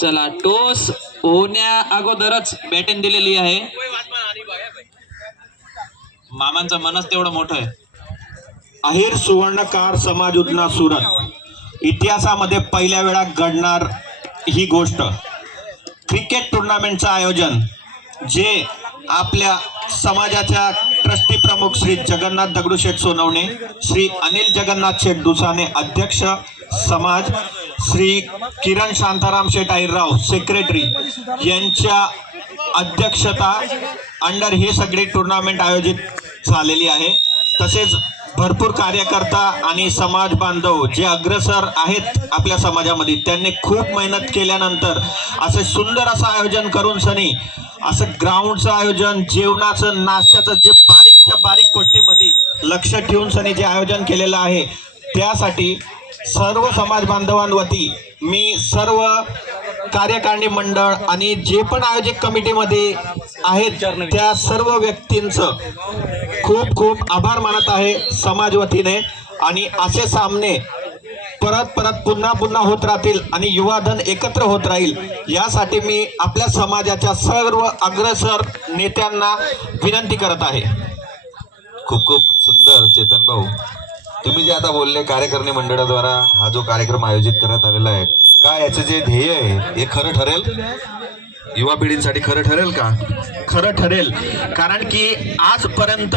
चला, टॉस होण्या अगोदरच बॅटिंग दिलेली आहे. मामांचं मनच तेवढं मोठं आहे. अहिर सुवर्णकार समाज उजना सुरत इतिहासामध्ये पहिल्या वेळा घडणार ही गोष्ट. क्रिकेट टुर्नामेंटचं आयोजन जे आपल्या समाजाच्या ट्रस्टी प्रमुख श्री जगन्नाथ दगडूशेठ सोनवणे, श्री अनिल जगन्नाथ शेठ दुसाने अध्यक्ष समाज, श्री किरण शांताराम शेठ अहिरराव सेक्रेटरी यांच्या अध्यक्षता अंडर हे सगळे टुर्नामेंट आयोजित झालेली आहे. तसेच भरपूर कार्यकर्ता आणि समाज बांधव जे अग्रेसर आहेत आपल्या समाजामध्ये, त्यांनी खूप मेहनत केल्यानंतर असं सुंदर असं आयोजन करून सनी असं ग्राउंडचं आयोजन, जेवणाचं, नाश्त्याचं जे बारीकच्या बारीक गोष्टीमध्ये लक्ष ठेवून सनी जे आयोजन केलेलं आहे, त्यासाठी सर्व समाज बांधवांवती मी सर्व कार्यकारिणी मंडळ आणि जे पण आयोजक कमिटीमध्ये आहेत त्या सर्व व्यक्तींचं खूप खूप आभार मानत आहे समाज वतीने. आणि असे सामने परत परत पुन्हा पुन्हा होत राहतील आणि युवाधन एकत्र होत राहील, यासाठी मी आपल्या समाजाच्या सर्व अग्रेसर नेत्यांना विनंती करत आहे. खूप खूप सुंदर चेतन भाऊ, तुम्ही जे आता बोलले कार्यकारिणी मंडळाद्वारा हा जो कार्यक्रम आयोजित करण्यात आलेला आहे, काय याचं जे ध्येय आहे हे खरं ठरेल? युवा पिढींसाठी खरं ठरेल का? खरं ठरेल, कारण की आजपर्यंत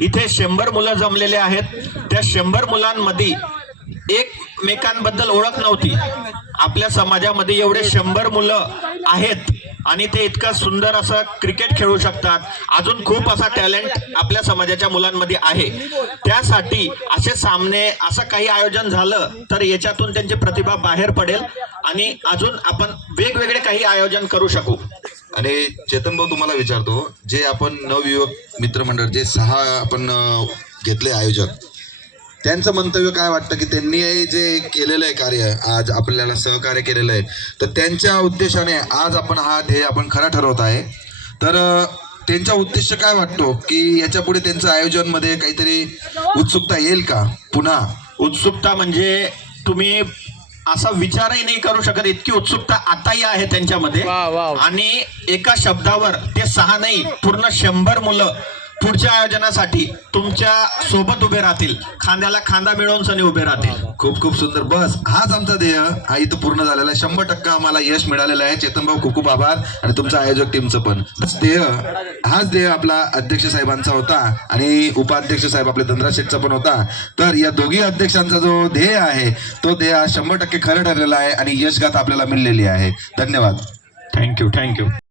इथे 100 मुलं जमलेले आहेत. त्या 100 मुलांमध्ये एकमेकांबद्दल ओळख नव्हती. आपल्या समाजामध्ये एवढे 100 मुलं आहेत आणि ते इतकं सुंदर असं क्रिकेट खेळू शकतात. अजून खूप असा टॅलेंट आपल्या समाजाच्या मुलांमध्ये आहे. त्यासाठी असे सामने, असं काही आयोजन झालं तर याच्यातून त्यांची प्रतिभा बाहेर पडेल आणि अजून आपण वेगवेगळे काही आयोजन करू शकू. आणि चेतन भाऊ, तुम्हाला विचारतो, जे आपण नवयुवक मित्रमंडळ जे 6 आपण घेतले आयोजक, त्यांचं मंतव्य काय वाटतं की त्यांनी जे केलेलं आहे कार्य, आज आपल्याला सहकार्य केलेलं आहे, तर त्यांच्या उद्देशाने आज आपण हा ध्येय आपण खरा ठरवत आहे, तर त्यांचा उद्देश काय वाटतो की याच्या पुढे त्यांचं आयोजन मध्ये काहीतरी उत्सुकता येईल का? पुन्हा उत्सुकता म्हणजे तुम्ही असा विचारही नाही करू शकत, इतकी उत्सुकता आताही आहे त्यांच्यामध्ये. आणि एका शब्दावर ते 6 नाही, पूर्ण 100 मुलं पुढच्या आयोजनासाठी तुमच्या सोबत उभे राहतील, खांद्याला खांदा मिळवून सनी उभे राहतील. खूप खूप सुंदर. बस हाच आमचा ध्येय हा इथं पूर्ण झालेला आहे. 100% आम्हाला यश मिळालेलं आहे. चेतन भाऊ खूप खूप आभार, आणि तुमच्या आयोजक टीमचं पण. हाच ध्येय आपला अध्यक्ष साहेबांचा होता आणि उपाध्यक्ष साहेब आपले धनराज शेठचा पण होता. तर या दोघी अध्यक्षांचा जो ध्येय आहे तो ध्येय 100% खरं ठरलेला आहे आणि यशगाथा आपल्याला मिळलेली आहे. धन्यवाद. थँक्यू.